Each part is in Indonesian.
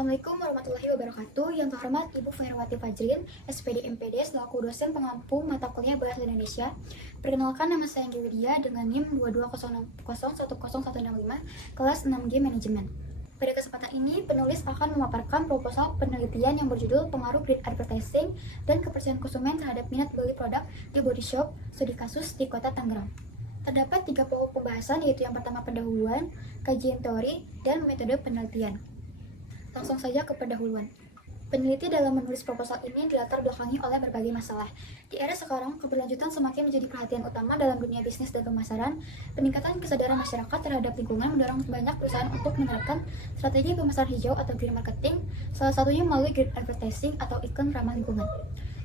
Assalamualaikum warahmatullahi wabarakatuh. Yang terhormat Ibu Feherwati Fajrin, SPD MPD, selaku dosen pengampu mata kuliah Bahasa Indonesia. Perkenalkan, nama saya Anggi Widya dengan NIM 220010165, kelas 6G Manajemen. Pada kesempatan ini, penulis akan memaparkan proposal penelitian yang berjudul Pengaruh Green Advertising dan Kepercayaan Konsumen terhadap Minat Beli Produk di Body Shop Studi Kasus di Kota Tangerang. Terdapat 3 pokok pembahasan, yaitu yang pertama pendahuluan, kajian teori, dan metode penelitian. Langsung saja ke pendahuluan. Peneliti dalam menulis proposal ini dilatar belakangi oleh berbagai masalah. Di era sekarang, keberlanjutan semakin menjadi perhatian utama dalam dunia bisnis dan pemasaran. Peningkatan kesadaran masyarakat terhadap lingkungan mendorong banyak perusahaan untuk menerapkan strategi pemasaran hijau atau green marketing, salah satunya melalui green advertising atau iklan ramah lingkungan.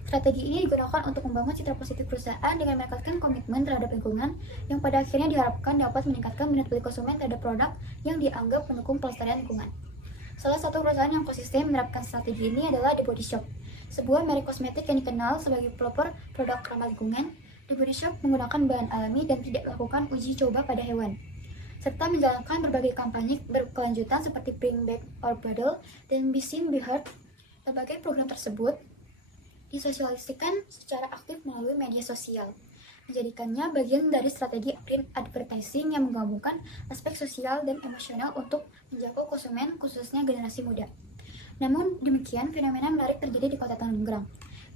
Strategi ini digunakan untuk membangun citra positif perusahaan dengan meningkatkan komitmen terhadap lingkungan yang pada akhirnya diharapkan dapat meningkatkan minat beli konsumen terhadap produk yang dianggap mendukung pelestarian lingkungan. Salah satu perusahaan yang konsisten menerapkan strategi ini adalah The Body Shop, sebuah merek kosmetik yang dikenal sebagai pelopor produk ramah lingkungan. The Body Shop menggunakan bahan alami dan tidak melakukan uji coba pada hewan, serta menjalankan berbagai kampanye berkelanjutan seperti Bring Back Our Bottle dan Be Seen Be Heard. Berbagai program tersebut disosialisasikan secara aktif melalui media sosial, menjadikannya bagian dari strategi green advertising yang menggabungkan aspek sosial dan emosional untuk menjangkau konsumen, khususnya generasi muda. Namun demikian, fenomena menarik terjadi di Kota Tangerang,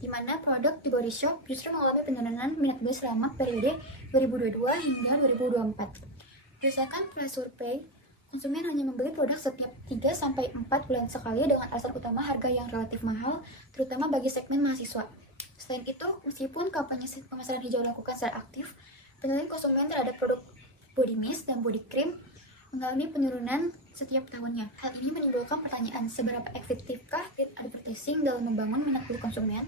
di mana produk The Body Shop justru mengalami penurunan minat beli selama periode 2022 hingga 2024. Berdasarkan flash survei, konsumen hanya membeli produk setiap 3-4 bulan sekali dengan alasan utama harga yang relatif mahal, terutama bagi segmen mahasiswa. Selain itu, meskipun kampanye pemasaran hijau dilakukan secara aktif, penilaian konsumen terhadap produk body mist dan body cream mengalami penurunan setiap tahunnya. Hal ini menimbulkan pertanyaan, seberapa efektifkah green advertising dalam membangun minat beli konsumen?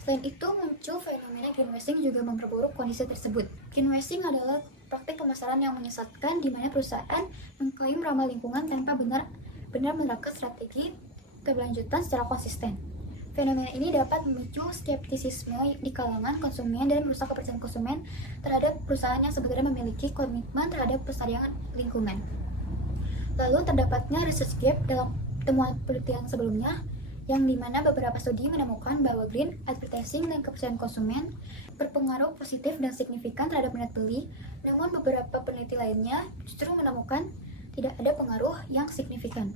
Selain itu, muncul fenomena greenwashing juga memperburuk kondisi tersebut. Greenwashing adalah praktik pemasaran yang menyesatkan di mana perusahaan mengklaim ramah lingkungan tanpa benar menerapkan strategi keberlanjutan secara konsisten. Fenomena ini dapat memicu skeptisisme di kalangan konsumen dan merusak kepercayaan konsumen terhadap perusahaan yang sebenarnya memiliki komitmen terhadap pelestarian lingkungan. Lalu terdapatnya research gap dalam temuan penelitian sebelumnya, yang dimana beberapa studi menemukan bahwa green advertising dan kepercayaan konsumen berpengaruh positif dan signifikan terhadap minat beli, namun beberapa peneliti lainnya justru menemukan tidak ada pengaruh yang signifikan.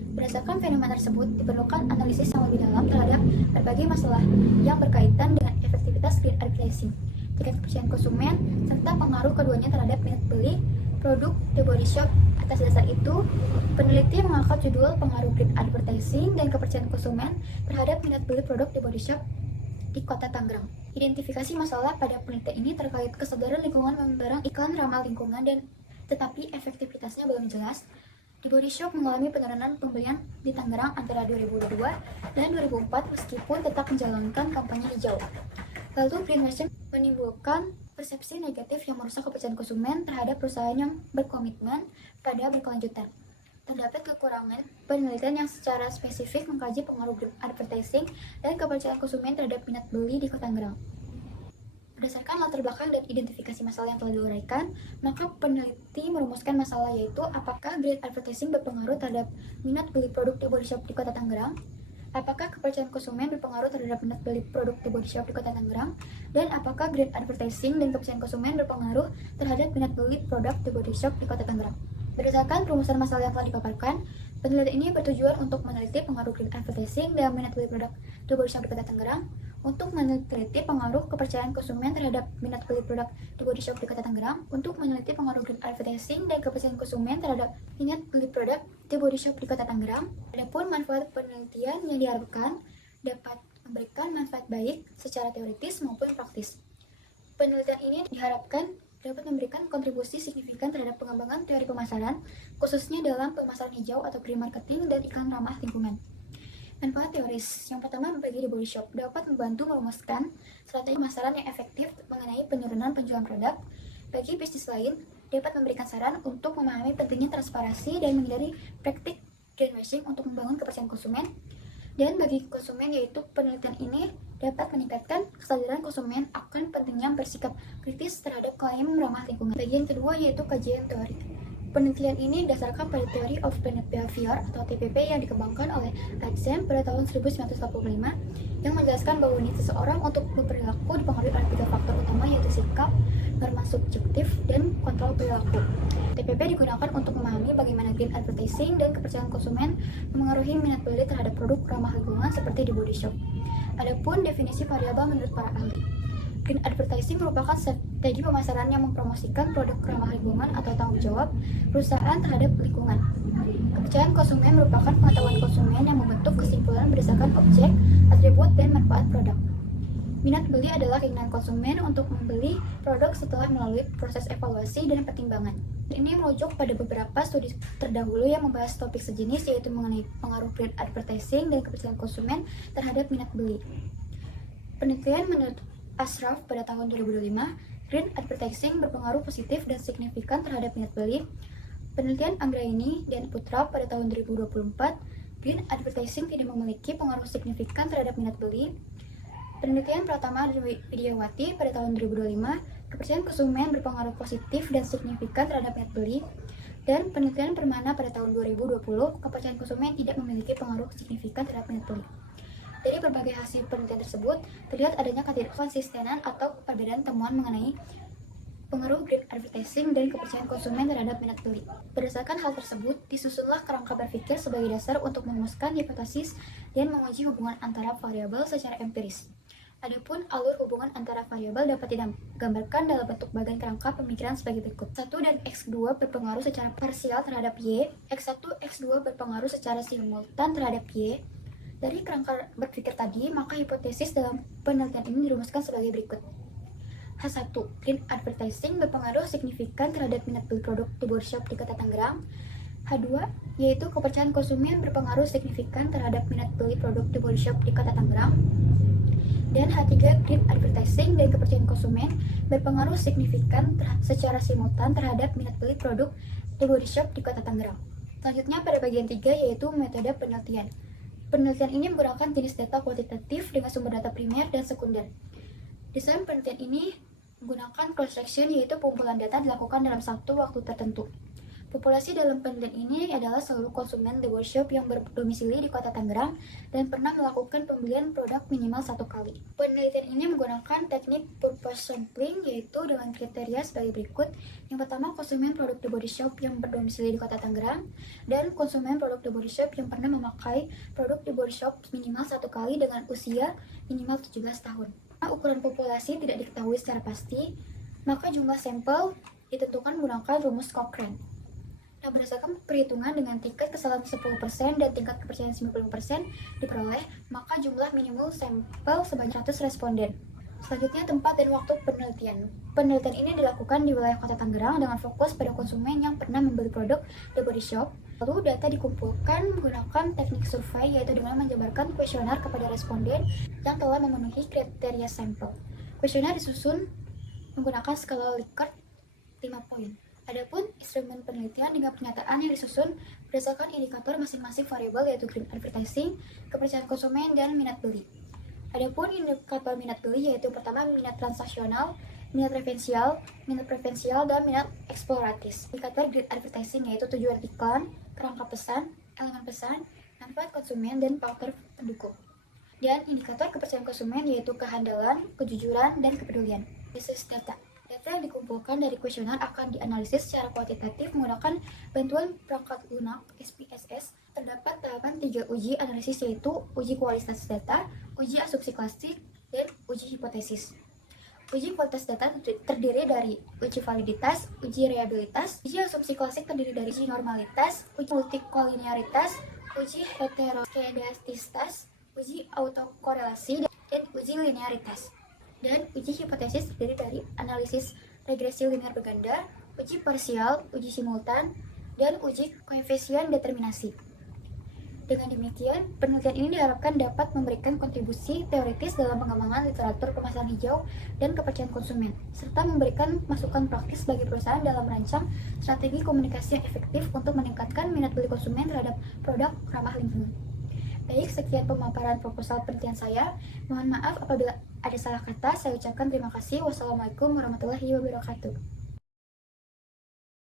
Berdasarkan fenomena tersebut, diperlukan analisis yang lebih dalam terhadap berbagai masalah yang berkaitan dengan efektivitas green advertising, tingkat kepercayaan konsumen, serta pengaruh keduanya terhadap minat beli produk The Body Shop. Atas dasar itu, peneliti mengangkat judul Pengaruh Green Advertising dan Kepercayaan Konsumen terhadap Minat Beli Produk The Body Shop di Kota Tangerang. Identifikasi masalah pada penelitian ini terkait kesadaran lingkungan membarang iklan ramah lingkungan dan tetapi efektivitasnya belum jelas. The Body Shop mengalami penurunan pembelian di Tangerang antara 2022 dan 2004 meskipun tetap menjalankan kampanye hijau. Lalu greenwashing menimbulkan persepsi negatif yang merusak kepercayaan konsumen terhadap perusahaan yang berkomitmen pada berkelanjutan. Terdapat kekurangan penelitian yang secara spesifik mengkaji pengaruh green advertising dan kepercayaan konsumen terhadap minat beli di Kota Tangerang. Berdasarkan latar belakang dan identifikasi masalah yang telah diuraikan, maka peneliti merumuskan masalah, yaitu apakah green advertising berpengaruh terhadap minat beli produk The Body Shop di Kota Tangerang, apakah kepercayaan konsumen berpengaruh terhadap minat beli produk The Body Shop di Kota Tangerang, dan apakah green advertising dan kepercayaan konsumen berpengaruh terhadap minat beli produk The Body Shop di Kota Tangerang. Berdasarkan rumusan masalah yang telah dipaparkan, penelitian ini bertujuan untuk meneliti pengaruh green advertising dan minat beli produk The Body Shop di Kota Tangerang, untuk meneliti pengaruh kepercayaan konsumen terhadap minat beli produk The Body Shop di Kota Tangerang, untuk meneliti pengaruh green advertising dan kepercayaan konsumen terhadap minat beli produk The Body Shop di Kota Tangerang. Adapun manfaat penelitian yang diharapkan dapat memberikan manfaat baik secara teoritis maupun praktis. Penelitian ini diharapkan dapat memberikan kontribusi signifikan terhadap pengembangan teori pemasaran, khususnya dalam pemasaran hijau atau green marketing dan iklan ramah lingkungan. Manfaat teoris. Yang pertama, bagi The Body Shop dapat membantu merumuskan strategi pemasaran yang efektif mengenai penurunan penjualan produk. Bagi bisnis lain, dapat memberikan saran untuk memahami pentingnya transparansi dan menghindari praktik greenwashing untuk membangun kepercayaan konsumen. Dan bagi konsumen, yaitu penelitian ini dapat meningkatkan kesadaran konsumen akan pentingnya bersikap kritis terhadap klaim ramah lingkungan. Bagian kedua yaitu kajian teori. Penelitian ini didasarkan pada Theory of Planet Behavior atau TPP yang dikembangkan oleh Adsem pada tahun 1945 yang menjelaskan bahwa unit seseorang untuk berperilaku dipengaruhi oleh 3 faktor utama, yaitu sikap, norma subjektif, dan kontrol perilaku. TPP digunakan untuk memahami bagaimana green advertising dan kepercayaan konsumen memengaruhi minat beli terhadap produk ramah lingkungan seperti di Body Shop. Adapun definisi variabel menurut para ahli, green advertising merupakan strategi pemasaran yang mempromosikan produk ramah lingkungan atau tanggung jawab perusahaan terhadap lingkungan. Kepercayaan konsumen merupakan pengetahuan konsumen yang membentuk kesimpulan berdasarkan objek, atribut, dan manfaat produk. Minat beli adalah keinginan konsumen untuk membeli produk setelah melalui proses evaluasi dan pertimbangan. Ini merujuk pada beberapa studi terdahulu yang membahas topik sejenis, yaitu mengenai pengaruh green advertising dan kepercayaan konsumen terhadap minat beli. Penelitian menurut Ashraf pada tahun 2005, green advertising berpengaruh positif dan signifikan terhadap minat beli. Penelitian Anggraini dan Putra pada tahun 2024, green advertising tidak memiliki pengaruh signifikan terhadap minat beli. Penelitian Pratama Widiawati pada tahun 2025, kepercayaan konsumen berpengaruh positif dan signifikan terhadap minat beli. Dan penelitian Permana pada tahun 2020, kepercayaan konsumen tidak memiliki pengaruh signifikan terhadap minat beli. Dari berbagai hasil penelitian tersebut, terlihat adanya ketidakkonsistenan atau perbedaan temuan mengenai pengaruh green advertising dan kepercayaan konsumen terhadap minat beli. Berdasarkan hal tersebut, disusunlah kerangka berpikir sebagai dasar untuk merumuskan hipotesis dan menguji hubungan antara variabel secara empiris. Adapun alur hubungan antara variabel dapat digambarkan dalam bentuk bagian kerangka pemikiran sebagai berikut. 1 dan X2 berpengaruh secara parsial terhadap Y, X1, X2 berpengaruh secara simultan terhadap Y. Dari kerangka berpikir tadi, maka hipotesis dalam penelitian ini dirumuskan sebagai berikut. H1. Green advertising berpengaruh signifikan terhadap minat beli produk The Body Shop di Kota Tangerang. H2, yaitu kepercayaan konsumen berpengaruh signifikan terhadap minat beli produk The Body Shop di Kota Tangerang. Dan H3, green advertising dan kepercayaan konsumen berpengaruh signifikan secara simultan terhadap minat beli produk The Body Shop di Kota Tangerang. Selanjutnya pada bagian 3, yaitu metode penelitian. Penelitian ini menggunakan jenis data kuantitatif dengan sumber data primer dan sekunder. Desain penelitian ini menggunakan cross-section, yaitu pengumpulan data dilakukan dalam satu waktu tertentu. Populasi dalam penelitian ini adalah seluruh konsumen The Body Shop yang berdomisili di Kota Tangerang dan pernah melakukan pembelian produk minimal 1 kali. Penelitian ini menggunakan teknik purpose sampling, yaitu dengan kriteria sebagai berikut. Yang pertama, konsumen produk The Body Shop yang berdomisili di Kota Tangerang, dan konsumen produk The Body Shop yang pernah memakai produk The Body Shop minimal 1 kali dengan usia minimal 17 tahun. Ukuran populasi tidak diketahui secara pasti, maka jumlah sampel ditentukan menggunakan rumus Cochrane. Nah, berdasarkan perhitungan dengan tingkat kesalahan 10% dan tingkat kepercayaan 90% diperoleh, maka jumlah minimum sampel sebanyak 100 responden. Selanjutnya, tempat dan waktu penelitian. Penelitian ini dilakukan di wilayah Kota Tangerang dengan fokus pada konsumen yang pernah membeli produk The Body Shop. Lalu, data dikumpulkan menggunakan teknik survei, yaitu dengan menjabarkan kuesioner kepada responden yang telah memenuhi kriteria sampel. Kuesioner disusun menggunakan skala Likert 5 poin. Adapun instrumen penelitian dengan pernyataan yang disusun berdasarkan indikator masing-masing variabel, yaitu green advertising, kepercayaan konsumen, dan minat beli. Adapun indikator minat beli yaitu pertama minat transaksional, minat preferensial, dan minat eksploratis. Indikator green advertising yaitu tujuan iklan, kerangka pesan, elemen pesan, manfaat konsumen, dan faktor pendukung. Dan indikator kepercayaan konsumen yaitu kehandalan, kejujuran, dan kepedulian. Basis data. Data yang dikumpulkan dari kuesioner akan dianalisis secara kuantitatif menggunakan bantuan perangkat lunak SPSS. Terdapat tahapan 3 uji analisis, yaitu uji kualitas data, uji asumsi klasik, dan uji hipotesis. Uji kualitas data terdiri dari uji validitas, uji reliabilitas. Uji asumsi klasik terdiri dari uji normalitas, uji multikolinearitas, uji heteroskedastisitas, uji autokorelasi, dan uji linearitas. Dan uji hipotesis terdiri dari analisis regresi linear berganda, uji parsial, uji simultan, dan uji koefisien determinasi. Dengan demikian, penelitian ini diharapkan dapat memberikan kontribusi teoritis dalam pengembangan literatur pemasaran hijau dan kepercayaan konsumen, serta memberikan masukan praktis bagi perusahaan dalam merancang strategi komunikasi yang efektif untuk meningkatkan minat beli konsumen terhadap produk ramah lingkungan. Baik, sekian pemaparan proposal penelitian saya. Mohon maaf apabila ada salah kata. Saya ucapkan terima kasih. Wassalamualaikum warahmatullahi wabarakatuh.